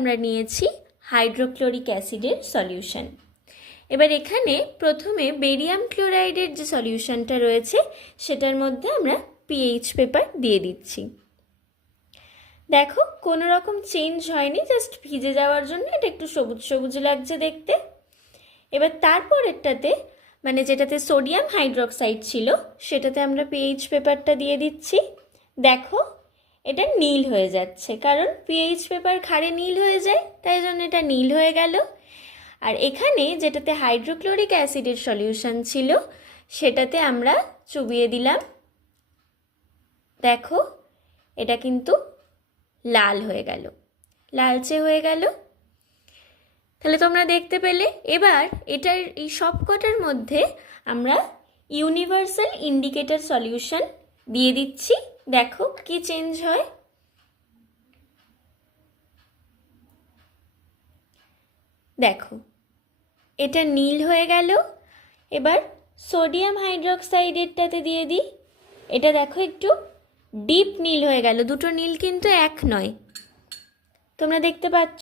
আমরা নিয়েছি হাইড্রোক্লোরিক অ্যাসিডের সলিউশন। এবার এখানে প্রথমে বেরিয়াম ক্লোরাইডের যে সলিউশনটা রয়েছে সেটার মধ্যে আমরা পিএইচ পেপার দিয়ে দিচ্ছি। দেখো কোনো রকম চেঞ্জ হয়নি, জাস্ট ভিজে যাওয়ার জন্য এটা একটু সবুজ সবুজ লাগছে দেখতে। এবার তারপরেরটাতে মানে যেটাতে সোডিয়াম হাইড্রোক্সাইড ছিল সেটাতে আমরা পিএইচ পেপারটা দিয়ে দিচ্ছি। দেখো এটা নীল হয়ে যাচ্ছে, কারণ পিএইচ পেপার ক্ষারে নীল হয়ে যায়, তাই জন্য এটা নীল হয়ে গেল। আর এখানে যেটাতে হাইড্রোক্লোরিক অ্যাসিডের সলিউশন ছিল সেটাতে আমরা চুবিয়ে দিলাম। দেখো এটা কিন্তু লাল হয়ে গেল, লালচে হয়ে গেল। তাহলে তোমরা দেখতে পেলে। এবার এটার এই সবকটার মধ্যে আমরা ইউনিভার্সাল ইন্ডিকেটর সলিউশন দিয়ে দিচ্ছি। দেখো কি চেঞ্জ হয়। দেখো এটা নীল হয়ে গেল। এবার সোডিয়াম হাইড্রোক্সাইডেরটাতে দিয়ে দিই। এটা দেখো একটু ডিপ নীল হয়ে গেল, দুটো নীল কিন্তু এক নয়, তোমরা দেখতে পাচ্ছ।